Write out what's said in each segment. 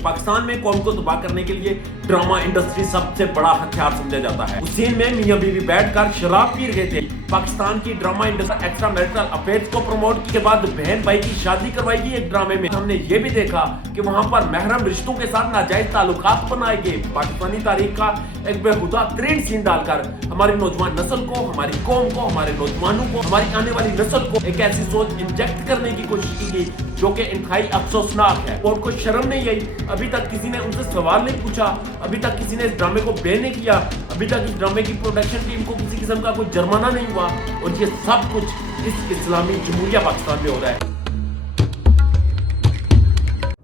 पाकिस्तान में कौम को तबाह करने के लिए ड्रामा इंडस्ट्री सबसे बड़ा हथियार समझा जाता है। उस सीन में मियां बीवी बैठकर शराब पी रहे थे। पाकिस्तान की drama industry extra marital affairs को प्रमोट के बाद बहन भाई की शादी करवाएगी एक ड्रामे में। हमने ये भी देखा कि वहां पर महरम रिश्तों के साथ नाजायज ताल्लुकात बनाए गए। पाकिस्तानी तारीख का एक बेहुदा तरीन सीन डालकर हमारी नौजवान नस्ल को, हमारी कौम को, हमारे नौजवानों को, हमारी आने वाली नस्ल को एक ऐसी सोच इंजेक्ट करने की कोशिश की गई जो कि इंतहाई अफसोसनाक है। कोर्ट को शर्म नहीं आई, अभी तक किसी ने उनसे सवाल नहीं पूछा, अभी तक किसी ने इस ड्रामे को बैन नहीं किया, अभी तक इस ड्रामे की प्रोडक्शन टीम को किसी किस्म का कोई जुर्माना नहीं हुआ, और ये सब कुछ इस इस्लामी जमहूरिया पाकिस्तान में हो रहा है।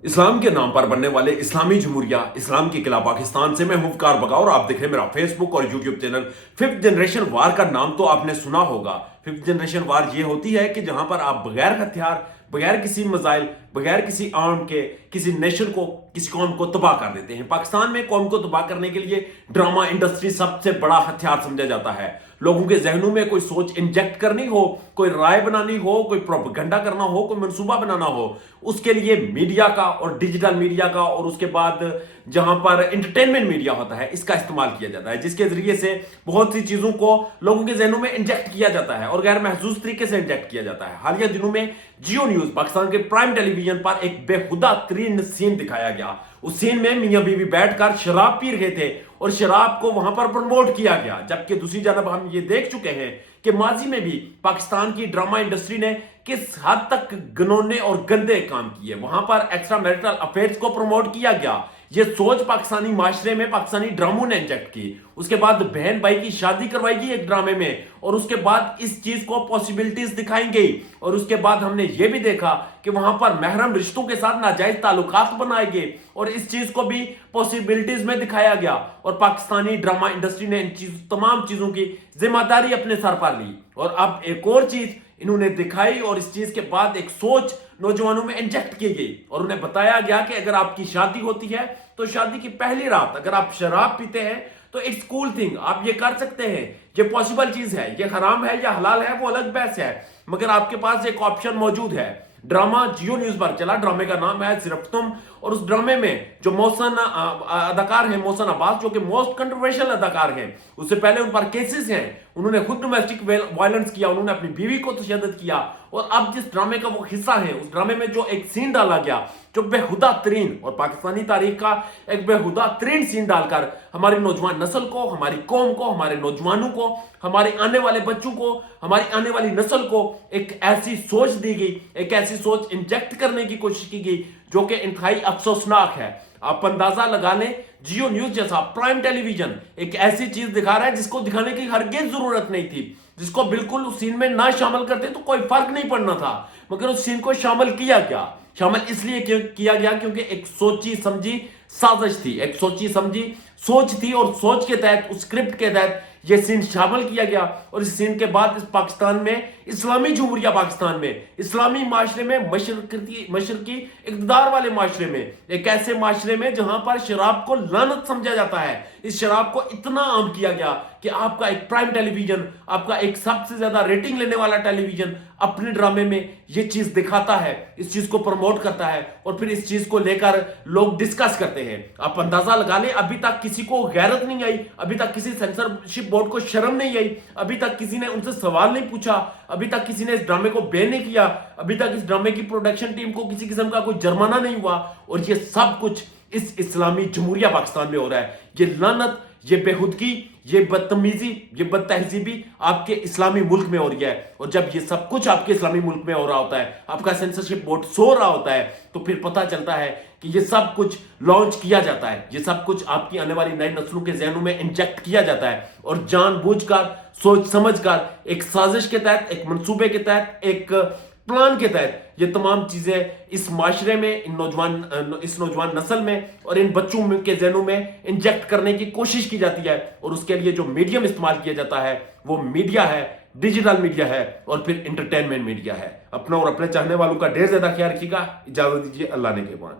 इस्लाम के नाम पर बनने वाले इस्लामी जमहूरिया इस्लाम के खिलाफ पाकिस्तान से मैं हूं वकार बका और आप देख रहे हैं मेरा फेसबुक और यूट्यूब चैनल। फिफ्थ जनरेशन वार का नाम तो आपने सुना होगा। फिफ्थ जनरेशन वार ये होती है कि जहां पर आप बगैर हथियार, बगैर किसी मिसाइल, बगैर किसी आर्म के किसी नेशन को, किसी कौम को तबाह कर देते हैं। पाकिस्तान में कौम को तबाह करने के लिए ड्रामा इंडस्ट्री सबसे बड़ा हथियार समझा जाता है। लोगों के जहनों में कोई सोच इंजेक्ट करनी हो, कोई राय बनानी हो, कोई प्रोपेगेंडा करना हो, कोई मंसूबा बनाना हो, उसके लिए मीडिया का और डिजिटल मीडिया का और उसके बाद जहां पर एंटरटेनमेंट मीडिया होता है इसका इस्तेमाल किया जाता है, जिसके जरिए से बहुत सी चीजों को लोगों के जहनों में इंजेक्ट किया जाता है और गैर महसूस तरीके से इंजेक्ट किया जाता है। हालिया दिनों में जियो न्यूज पाकिस्तान के प्राइम टेलीविजन पर एक बेहुदा तरीन सीन दिखाया गया। उस सीन में मियां बीवी बैठकर शराब पी रहे थे और शराब को वहां पर प्रमोट किया गया, जबकि दूसरी जानब हम ये देख चुके हैं कि माजी में भी पाकिस्तान की ड्रामा इंडस्ट्री ने किस हद तक घिनौने और गंदे काम किए। वहां पर एक्स्ट्रा मैरिटल अफेयर्स को प्रमोट किया गया। ये सोच पाकिस्तानी माशरे में पाकिस्तानी ड्रामों ने इंजेक्ट की। उसके बाद बहन भाई की शादी करवाएगी एक ड्रामे में, और उसके बाद इस चीज को पॉसिबिलिटीज दिखाई गई, और उसके बाद हमने ये भी देखा कि वहां पर महरम रिश्तों के साथ नाजायज ताल्लुकात बनाए गए, और इस चीज को भी पॉसिबिलिटीज में दिखाया गया। और पाकिस्तानी ड्रामा इंडस्ट्री ने इन तमाम चीजों की जिम्मेदारी अपने सर पर ली, और अब एक और चीज इन्होंने दिखाई, और इस चीज के बाद एक सोच नौजवानों में इंजेक्ट की गई, और उन्हें बताया गया कि अगर आपकी शादी होती है तो शादी की पहली रात अगर आप शराब पीते हैं तो इट्स कूल थिंग, आप ये कर सकते हैं, ये पॉसिबल चीज है। ये हराम है या हलाल है वो अलग बहस है, मगर आपके पास एक ऑप्शन मौजूद है। ड्रामा जियो न्यूज पर चला, ड्रामे का नाम है सिर्फ तुम, और उस ड्रामे में जो मोहसन अदाकार हैं, मोहसन अब्बास, जो कि मोस्ट कंट्रोवर्शियल अदाकार हैं, उससे पहले उन पर केसेस हैं, उन्होंने खुद डोमेस्टिक वायलेंस किया, उन्होंने अपनी बीवी को तशद्दुद किया, और अब जिस ड्रामे का वो हिस्सा है, उस ड्रामे में जो एक सीन डाला गया जो बेहुदा तरीन और पाकिस्तानी तारीख का एक बेहुदा तरीन सीन डालकर हमारी नौजवान नस्ल को, हमारी कौम को, हमारे नौजवानों को, हमारे आने वाले बच्चों को, हमारी आने वाली नस्ल को एक ऐसी सोच दी गई, एक ऐसी सोच इंजेक्ट करने की कोशिश की गई जो कि इंतहाई अफसोसनाक है। आप अंदाजा लगा लें, जियो न्यूज जैसा प्राइम टेलीविजन एक ऐसी चीज दिखा रहा है जिसको दिखाने की हरगिज़ जरूरत नहीं थी, जिसको बिल्कुल उस सीन में ना शामिल करते तो कोई फर्क नहीं पड़ना था, मगर उस सीन को शामिल किया गया। शामिल इसलिए किया गया क्योंकि एक सोची समझी साजिश थी, एक सोची समझी सोच थी, और सोच के तहत, उस स्क्रिप्ट के तहत यह सीन शामिल किया गया। और इस सीन के बाद इस पाकिस्तान में, इस्लामी जमहूरिया पाकिस्तान में, इस्लामी माशरे में, मशरकी इक़्तिदार वाले माशरे में, एक ऐसे माशरे में जहां पर शराब को लानत समझा जाता है, इस शराब को इतना आम किया गया कि आपका एक प्राइम टेलीविजन, आपका एक सबसे ज्यादा रेटिंग लेने वाला टेलीविजन अपने ड्रामे में यह चीज दिखाता है, इस चीज को प्रमोट करता है, और फिर इस चीज को लेकर लोग डिस्कस करते हैं। आप अंदाजा लगा लें, अभी तक किसी को गैरत नहीं आई, अभी तक किसी सेंसरशिप बोर्ड को शर्म नहीं आई, अभी तक किसी ने उनसे सवाल नहीं पूछा, अभी तक किसी ने इस ड्रामे को बैन नहीं किया, अभी तक इस ड्रामे की प्रोडक्शन टीम को किसी किस्म का कोई जुर्माना नहीं हुआ, और ये सब कुछ इस इस्लामी जमहूरिया पाकिस्तान में हो रहा है। ये लानत, ये बेहुदगी, ये बदतमीजी, ये बदतहजीबी आपके इस्लामी मुल्क में हो रही है। और जब ये सब कुछ आपके इस्लामी मुल्क में हो रहा होता है, आपका सेंसरशिप बोर्ड सो रहा होता है, तो फिर पता चलता है कि ये सब कुछ लॉन्च किया जाता है, ये सब कुछ आपकी आने वाली नई नस्लों के जहनों में इंजेक्ट किया जाता है, और जानबूझकर, सोच समझकर, एक साजिश के तहत, एक मंसूबे के तहत, एक प्लान के तहत ये तमाम चीजें इस माशरे में, इस नौजवान नस्ल में और इन बच्चों के जहनों में इंजेक्ट करने की कोशिश की जाती है। और उसके लिए जो मीडियम इस्तेमाल किया जाता है वो मीडिया है, डिजिटल मीडिया है, और फिर एंटरटेनमेंट मीडिया है। अपना और अपने चाहने वालों का ढेर ज्यादा ख्याल रखिएगा। इजाजत दीजिए, अल्लाह ने के बाद।